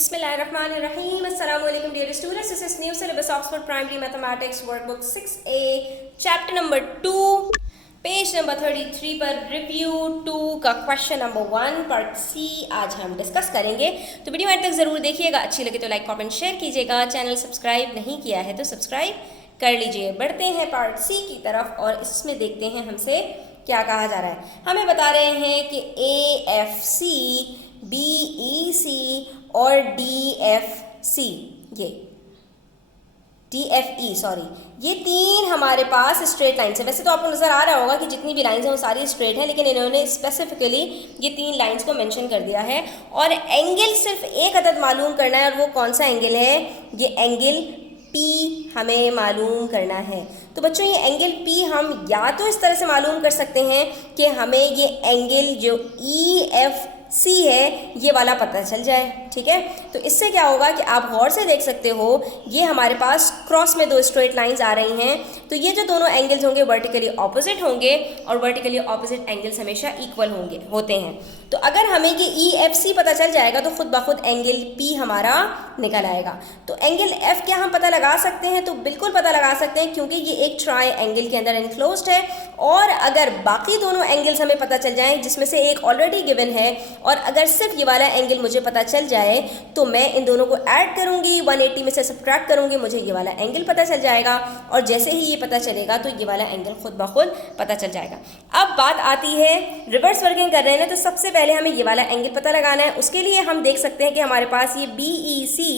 बिस्मिल्लाहिर्रहमानिर्रहीम अस्सलाम वालेकुम dear students, this is new syllabus Oxford primary mathematics workbook 6A chapter number 2 page number 33 पर review 2 का question number 1 part सी आज हम डिस्कस करेंगे। तो वीडियो एंड तक ज़रूर देखिएगा, अच्छी लगे तो लाइक कमेंट शेयर कीजिएगा, चैनल सब्सक्राइब नहीं किया है तो सब्सक्राइब कर लीजिए। बढ़ते हैं पार्ट सी की तरफ और इसमें देखते हैं हमसे क्या कहा जा रहा है। हमें बता रहे हैं कि AFC BEC और DFE ये तीन हमारे पास स्ट्रेट लाइन्स है। वैसे तो आपको नज़र आ रहा होगा कि जितनी भी लाइन्स हैं वो सारी स्ट्रेट हैं, लेकिन इन्होंने स्पेसिफिकली ये तीन लाइन्स को मेंशन कर दिया है और एंगल सिर्फ एक अदद मालूम करना है और वो कौन सा एंगल है, ये एंगल P हमें मालूम करना है। तो बच्चों ये एंगल P हम या तो इस तरह से मालूम कर सकते हैं कि हमें ये एंगल जो EFC है ये वाला पता चल जाए, ठीक है। तो इससे क्या होगा कि आप गौर से देख सकते हो ये हमारे पास क्रॉस में दो स्ट्रेट लाइंस आ रही हैं, तो ये जो दोनों एंगल्स होंगे वर्टिकली ऑपोजिट होंगे और वर्टिकली ऑपोजिट एंगल्स हमेशा इक्वल होते हैं। तो अगर हमें ये EFC पता चल जाएगा तो खुद ब खुद एंगल P हमारा निकल आएगा। तो एंगल F क्या हम पता लगा सकते हैं? तो बिल्कुल पता लगा सकते हैं, क्योंकि ये एक ट्रायंगल के अंदर एनक्लोज्ड है और अगर बाकी दोनों एंगल्स हमें पता चल जाएं जिसमें से एक ऑलरेडी गिवन है और अगर सिर्फ ये वाला एंगल मुझे पता चल जाए तो मैं इन दोनों को ऐड करूंगी, 180 में से सब्ट्रैक्ट करूंगी, मुझे ये वाला एंगल पता चल जाएगा और जैसे ही ये पता चलेगा तो ये वाला एंगल खुद ब खुद पता चल जाएगा। अब बात आती है रिवर्स वर्किंग कर रहे हैं ना, तो सबसे पहले हमें ये वाला एंगल पता लगाना है। उसके लिए हम देख सकते हैं कि हमारे पास ये BEC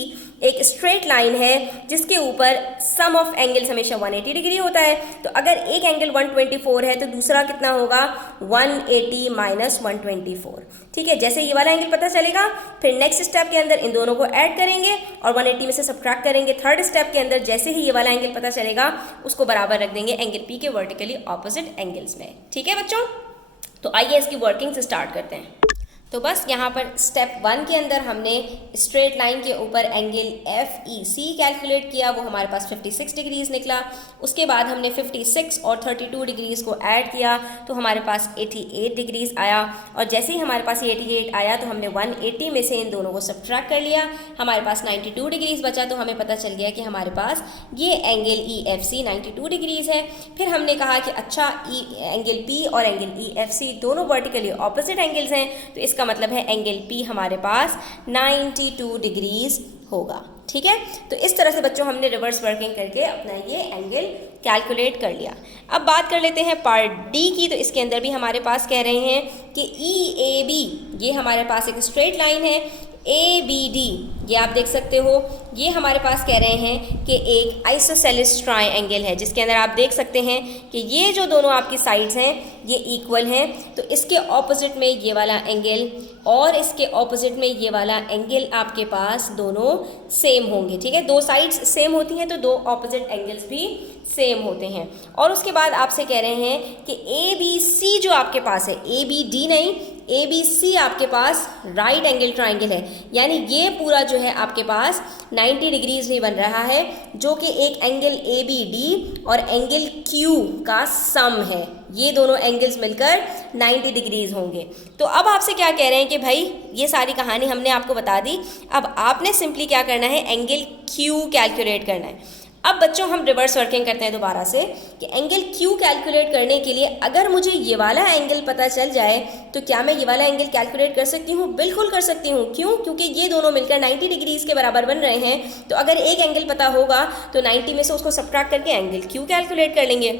एक स्ट्रेट लाइन है जिसके ऊपर सम ऑफ एंगल्स हमेशा 180 डिग्री होता है। तो अगर एक एंगल 124 है तो दूसरा कितना होगा, 180 माइनस 124, ठीक है। जैसे ये वाला एंगल पता चलेगा फिर नेक्स्ट स्टेप के अंदर इन दोनों को ऐड करेंगे और 180 में से सब्ट्रैक्ट करेंगे। थर्ड स्टेप के अंदर जैसे ही ये वाला एंगल पता चलेगा उसको बराबर रख देंगे एंगल P के वर्टिकली ऑपोजिट एंगल्स में, ठीक है बच्चों। तो आइए इसकी वर्किंग से स्टार्ट करते हैं। तो बस यहाँ पर स्टेप 1 के अंदर हमने स्ट्रेट लाइन के ऊपर एंगल FEC कैलकुलेट किया, वो हमारे पास 56 डिग्रीज निकला। उसके बाद हमने 56 और 32 डिग्रीज को ऐड किया तो हमारे पास 88 डिग्रीज आया और जैसे ही हमारे पास 88 आया तो हमने 180 में से इन दोनों को सब्ट्रैक्ट कर लिया, हमारे पास 92 डिग्रीज बचा। तो हमें पता चल गया कि हमारे पास ये एंगल EFC 92 डिग्रीज है। फिर हमने कहा कि अच्छा एंगल P और एंगल EFC दोनों वर्टिकली ऑपोजिट एंगल्स हैं, तो इसका मतलब है एंगल P हमारे पास 92 डिग्रीज होगा, ठीक है। तो इस तरह से बच्चों हमने रिवर्स वर्किंग करके अपना ये एंगल कैलकुलेट कर लिया। अब बात कर लेते हैं पार्ट डी की। तो इसके अंदर भी हमारे पास कह रहे हैं कि EAB ये हमारे पास एक स्ट्रेट लाइन है, ABD ये आप देख सकते हो ये हमारे पास कह रहे हैं कि एक आइसोसेलेस ट्रायंगल है जिसके अंदर आप देख सकते हैं कि ये जो दोनों आपकी साइड्स हैं ये इक्वल हैं। तो इसके ऑपोजिट में ये वाला एंगल और इसके ऑपोजिट में ये वाला एंगल आपके पास दोनों सेम होंगे, ठीक है। दो साइड्स सेम होती हैं तो दो ऑपोजिट एंगल्स भी सेम होते हैं। और उसके बाद आपसे कह रहे हैं कि ABC जो आपके पास है, ABD नहीं, ABC आपके पास राइट एंगल ट्रायंगल है, यानी ये पूरा जो है आपके पास 90 डिग्रीज में बन रहा है, जो कि एक एंगल ABD और एंगल Q का सम है। ये दोनों एंगल्स मिलकर 90 डिग्रीज होंगे। तो अब आपसे क्या कह रहे हैं कि भाई ये सारी कहानी हमने आपको बता दी, अब आपने सिंपली क्या करना है, एंगल Q कैलकुलेट करना है। अब बच्चों हम रिवर्स वर्किंग करते हैं दोबारा से कि एंगल Q कैलकुलेट करने के लिए अगर मुझे ये वाला एंगल पता चल जाए तो क्या मैं ये वाला एंगल कैलकुलेट कर सकती हूँ? बिल्कुल कर सकती हूँ। क्यों? क्योंकि ये दोनों मिलकर 90 डिग्रीज के बराबर बन रहे हैं। तो अगर एक एंगल पता होगा तो 90 में से उसको सब्ट्रैक्ट करके एंगल Q कैलकुलेट कर लेंगे।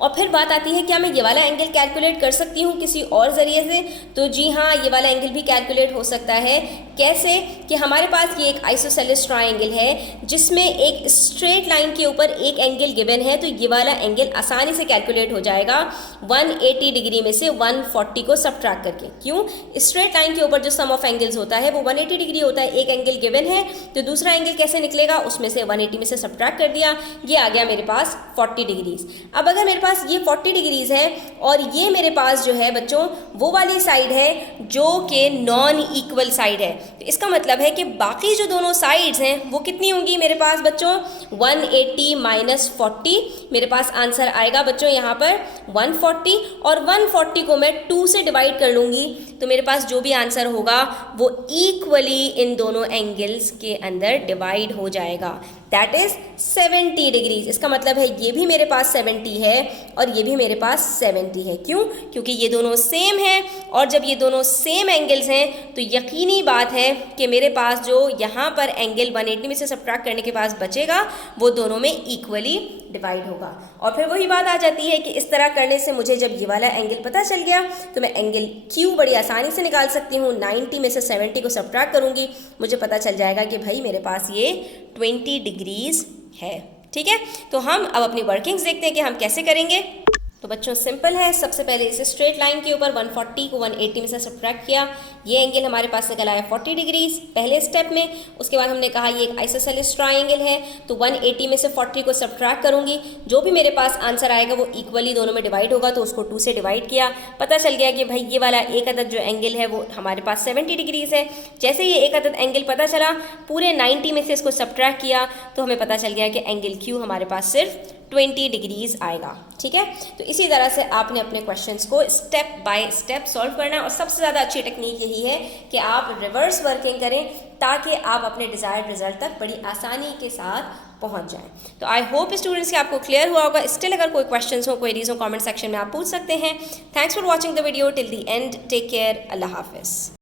और फिर बात आती है क्या मैं ये वाला एंगल कैलकुलेट कर सकती हूँ किसी और ज़रिए से? तो जी हाँ, ये वाला एंगल भी कैलकुलेट हो सकता है। कैसे? कि हमारे पास ये एक आइसोसेलेस ट्रायंगल है जिसमें एक स्ट्रेट लाइन के ऊपर एक एंगल गिवन है, तो ये वाला एंगल आसानी से कैलकुलेट हो जाएगा 180 डिग्री में से 140 को सब्ट्रैक्ट करके। क्यों? स्ट्रेट लाइन के ऊपर जो सम ऑफ एंगल्स होता है वो 180 डिग्री होता है। एक एंगल गिवन है तो दूसरा एंगल कैसे निकलेगा, उसमें से 180 में से सब्ट्रैक्ट कर दिया, ये आ गया मेरे पास 40 डिग्रीज। अब अगर मेरे पास ये 40 डिग्रीज है और ये मेरे पास जो है बच्चों वो वाली साइड है जो कि नॉन इक्वल साइड है, तो इसका मतलब है कि बाकी जो दोनों साइड्स हैं वो कितनी होंगी मेरे पास बच्चों, 180 माइनस 40। मेरे पास आंसर आएगा बच्चों यहाँ पर 140 और 140 को मैं 2 से डिवाइड कर लूँगी तो मेरे पास जो भी आंसर होगा वो इक्वली इन दोनों एंगल्स के अंदर डिवाइड हो जाएगा, दैट इज 70 डिग्रीज। इसका मतलब है ये भी मेरे पास 70 है और ये भी मेरे पास 70 है। क्यों? क्योंकि ये दोनों सेम हैं, और जब ये दोनों सेम एंगल्स हैं तो यकीनी बात है कि मेरे पास जो यहाँ पर एंगल 180 में से सब्ट्रैक्ट करने के पास बचेगा वो दोनों में इक्वली डिवाइड होगा। और फिर वही बात आ जाती है कि इस तरह करने से मुझे जब ये वाला एंगल पता चल गया तो मैं एंगल Q बड़ी आसानी से निकाल सकती हूँ। 90 में से 70 को सब्ट्रैक्ट करूँगी, मुझे पता चल जाएगा कि भाई मेरे पास ये 20 डिग्रीज है। ठीक है, तो हम अब अपनी वर्किंग्स देखते हैं कि हम कैसे करेंगे। तो बच्चों सिंपल है, सबसे पहले इस स्ट्रेट लाइन के ऊपर 140 को 180 में से सब्ट्रैक्ट किया, ये एंगल हमारे पास निकल आया 40 डिग्रीज पहले स्टेप में। उसके बाद हमने कहा ये एक आइसोसेलेस ट्राइंगल है, तो 180 में से 40 को सब्ट्रैक्ट करूंगी, जो भी मेरे पास आंसर आएगा वो इक्वली दोनों में डिवाइड होगा, तो उसको 2 से डिवाइड किया, पता चल गया कि भाई ये वाला एक अदद जो एंगल है वो हमारे पास 70 डिग्रीज है। जैसे ये एक अदद एंगल पता चला, पूरे 90 में से इसको सब्ट्रैक्ट किया तो हमें पता चल गया कि एंगल Q हमारे पास सिर्फ 20 डिग्रीज आएगा। ठीक है, तो इसी तरह से आपने अपने क्वेश्चंस को स्टेप बाय स्टेप सॉल्व करना है, और सबसे ज़्यादा अच्छी टेक्निक यही है कि आप रिवर्स वर्किंग करें ताकि आप अपने डिज़ायर्ड रिजल्ट तक बड़ी आसानी के साथ पहुंच जाएं। तो आई होप स्टूडेंट्स कि आपको क्लियर हुआ होगा। स्टिल अगर कोई क्वेश्चंस हो, क्वेरीज हो, कमेंट सेक्शन में आप पूछ सकते हैं। Thanks for watching the video till the end. Take care. अल्लाह हाफिज़।